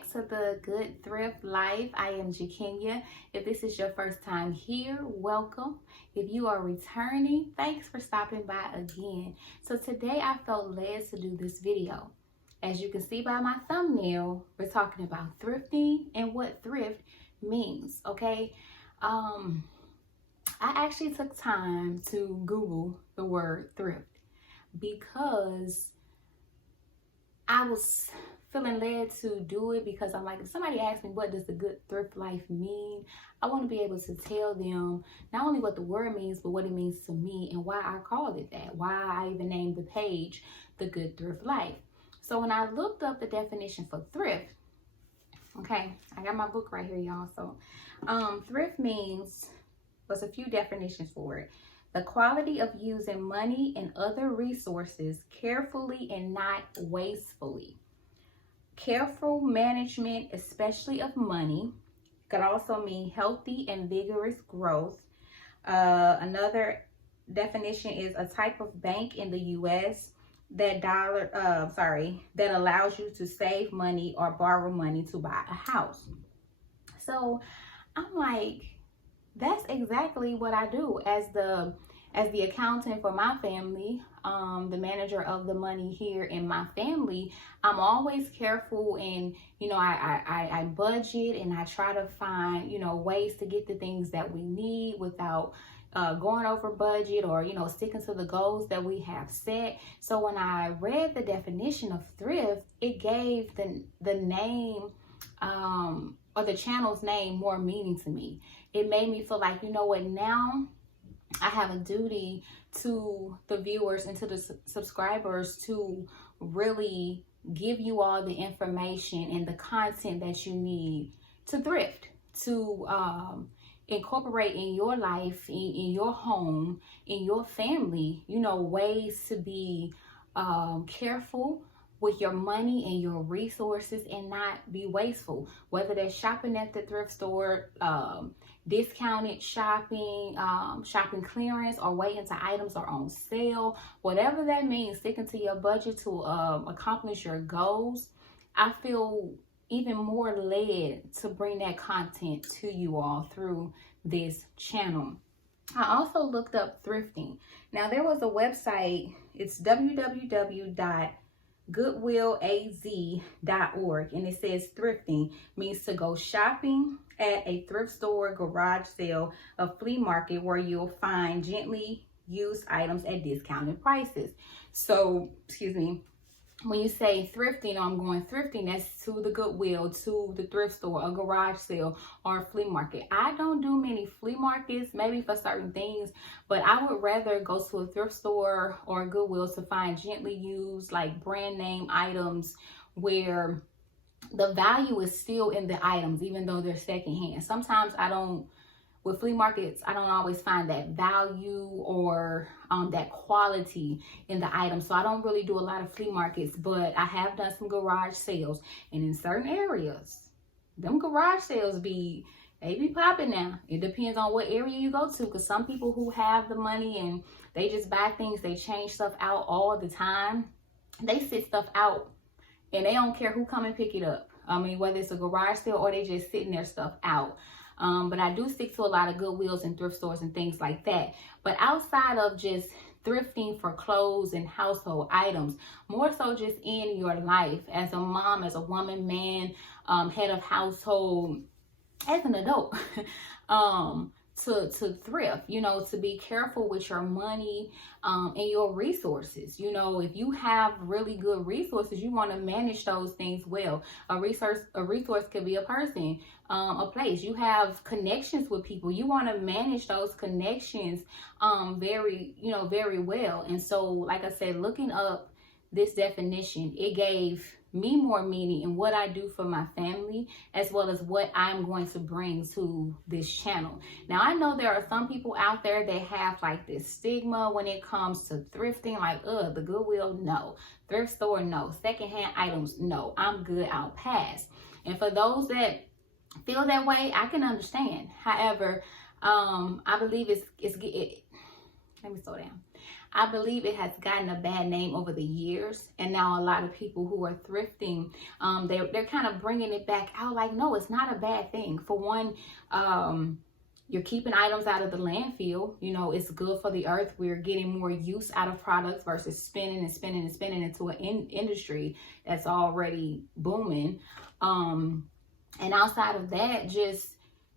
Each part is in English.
back to the Good Thrift Life. I am Jakenya. If this is your first time here, welcome. If you are returning, thanks for stopping by again. So today I felt led to do this video. As you can see by my thumbnail, we're talking about thrifting and what thrift means, okay? I actually took time to Google the word thrift because I was feeling led to do it because I'm like, if somebody asks me what does the good thrift life mean, I want to be able to tell them not only what the word means, but what it means to me and why I called it that, why I even named the page the Good Thrift Life. So when I looked up the definition for thrift, okay, I got my book right here, y'all. So thrift means, there's a few definitions for it. The quality of using money and other resources carefully and not wastefully. Careful management, especially of money, could also mean healthy and vigorous growth. Another definition is a type of bank in the U.S. that allows you to save money or borrow money to buy a house. So I'm like, that's exactly what I do as the accountant for my family, the manager of the money here in my family. I'm always careful, and I budget, and I try to find ways to get the things that we need without going over budget or sticking to the goals that we have set. So when I read the definition of thrift, it gave the name or the channel's name more meaning to me. It made me feel like, you know what, now I have a duty to the viewers and to the subscribers to really give you all the information and the content that you need to thrift, to incorporate in your life, in your home, in your family, ways to be careful with your money and your resources and not be wasteful, whether that's shopping at the thrift store, discounted shopping, shopping clearance, or waiting till items are on sale. Whatever that means, sticking to your budget to accomplish your goals. I feel even more led to bring that content to you all through this channel. I also looked up thrifting. Now there was a website, it's www.goodwillaz.org, and it says thrifting means to go shopping at a thrift store, garage sale, a flea market where you'll find gently used items at discounted prices. So, when you say thrifting, I'm going thrifting, that's to the Goodwill, to the thrift store, a garage sale, or a flea market. I don't do many flea markets, maybe for certain things, but I would rather go to a thrift store or a Goodwill to find gently used, like brand name items where the value is still in the items, even though they're secondhand. Sometimes with flea markets, I don't always find that value or that quality in the item. So I don't really do a lot of flea markets, but I have done some garage sales. And in certain areas, them garage sales they be popping now. It depends on what area you go to, because some people who have the money and they just buy things, they change stuff out all the time. They sit stuff out and they don't care who come and pick it up. I mean, whether it's a garage sale or they just sitting their stuff out. But I do stick to a lot of Goodwills and thrift stores and things like that. But outside of just thrifting for clothes and household items, more so just in your life as a mom, as a woman, man, head of household, as an adult, to thrift, to be careful with your money and your resources. If you have really good resources, you want to manage those things well. A resource could be a person, a place. You have connections with people. You want to manage those connections very well. And so, like I said, looking up this definition, it gave me more meaning in what I do for my family, as well as what I'm going to bring to this channel. Now, I know there are some people out there that have like this stigma when it comes to thrifting, like, the Goodwill, no. Thrift store, no. Secondhand items, no. I'm good, I'll pass. And for those that feel that way, I can understand. However, I believe let me slow down. I believe it has gotten a bad name over the years, and now a lot of people who are thrifting, they're kind of bringing it back out. Like, no, it's not a bad thing. For one, you're keeping items out of the landfill. You know, it's good for the earth. We're getting more use out of products versus spinning and spinning and spinning into an industry that's already booming. And outside of that, just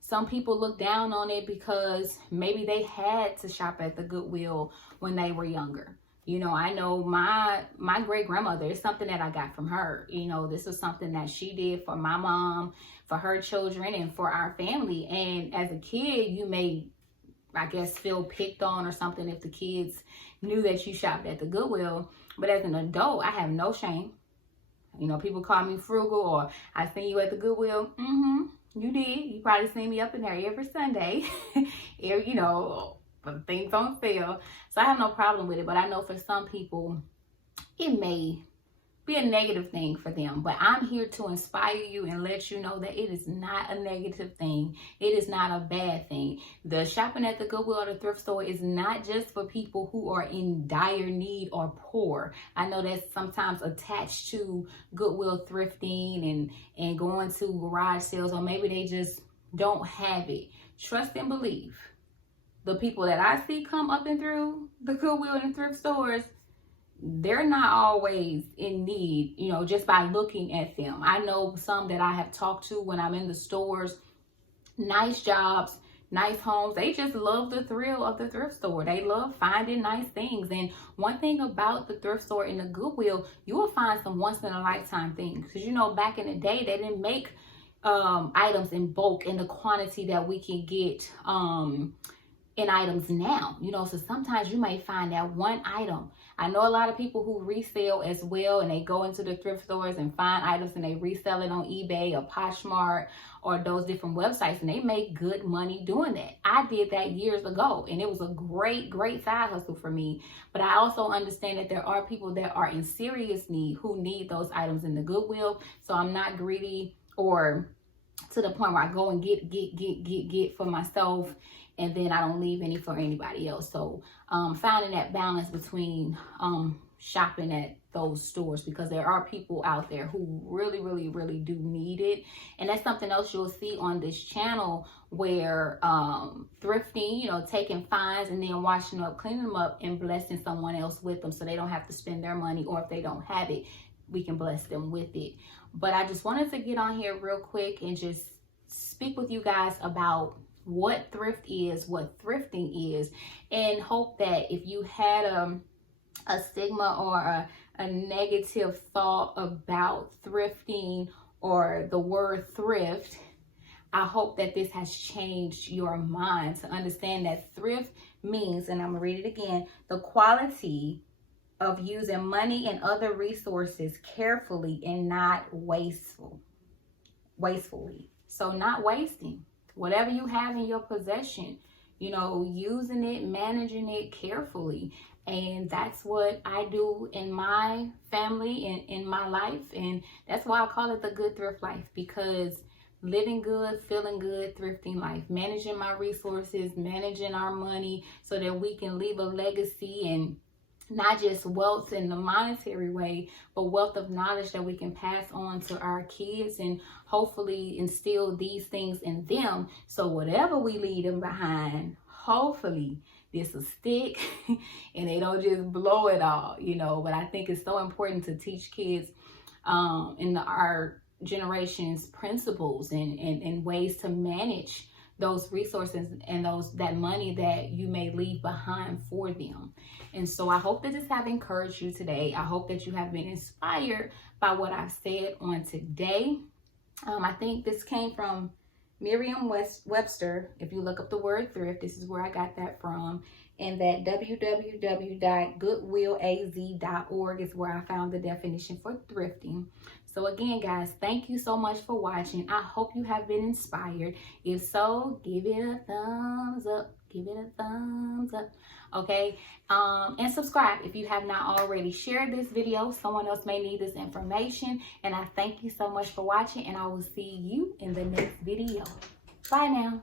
some people look down on it because maybe they had to shop at the Goodwill when they were younger. You know, I know my great grandmother, it's something that I got from her. You know, this is something that she did for my mom, for her children, and for our family. And as a kid, you may, I guess, feel picked on or something if the kids knew that you shopped at the Goodwill. But as an adult, I have no shame. You know, people call me frugal, or I seen you at the Goodwill. You did. You probably seen me up in there every Sunday. You know, but things on sale. So I have no problem with it. But I know for some people, it may be a negative thing for them. But I'm here to inspire you and let you know that it is not a negative thing. It is not a bad thing. The shopping at the Goodwill or the thrift store is not just for people who are in dire need or poor. I know that's sometimes attached to Goodwill thrifting and going to garage sales, or maybe they just don't have it. Trust and believe. The people that I see come up and through the Goodwill and thrift stores, they're not always in need, you know, just by looking at them. I know some that I have talked to when I'm in the stores, nice jobs, nice homes. They just love the thrill of the thrift store. They love finding nice things. And one thing about the thrift store and the Goodwill, you will find some once in a lifetime things. Because, you know, back in the day, they didn't make items in bulk in the quantity that we can get in items now, you know. So sometimes you may find that one item. I know a lot of people who resell as well, and they go into the thrift stores and find items and they resell it on eBay or Poshmark or those different websites, and they make good money doing that. I did that years ago, and it was a great side hustle for me. But I also understand that there are people that are in serious need who need those items in the Goodwill. So I'm not greedy or to the point where I go and get for myself, and then I don't leave any for anybody else. So finding that balance between shopping at those stores, because there are people out there who really do need it. And that's something else you'll see on this channel, where thrifting, you know, taking finds and then washing up, cleaning them up, and blessing someone else with them so they don't have to spend their money, or if they don't have it, we can bless them with it. But I just wanted to get on here real quick and just speak with you guys about what thrift is, what thrifting is, and hope that if you had a stigma or a negative thought about thrifting or the word thrift, I hope that this has changed your mind to understand that thrift means, and I'm gonna read it again, the quality of using money and other resources carefully and not wastefully. So not wasting whatever you have in your possession, you know, using it, managing it carefully. And that's what I do in my family and in my life. And that's why I call it the good thrift life, because living good, feeling good, thrifting life, managing my resources, managing our money so that we can leave a legacy, and not just wealth in the monetary way, but wealth of knowledge that we can pass on to our kids and hopefully instill these things in them. So whatever we leave them behind, hopefully this will stick and they don't just blow it all, you know. But I think it's so important to teach kids in our generation's principles and ways to manage those resources and that money that you may leave behind for them. And so I hope that this have encouraged you today. I hope that you have been inspired by what I've said on today. I think this came from Merriam-Webster. If you look up the word thrift, this is where I got that from. And that www.goodwillaz.org is where I found the definition for thrifting. So again, guys, thank you so much for watching. I hope you have been inspired. If so, give it a thumbs up. Give it a thumbs up. Okay. And subscribe if you have not already. Share this video. Someone else may need this information. And I thank you so much for watching, and I will see you in the next video. Bye now.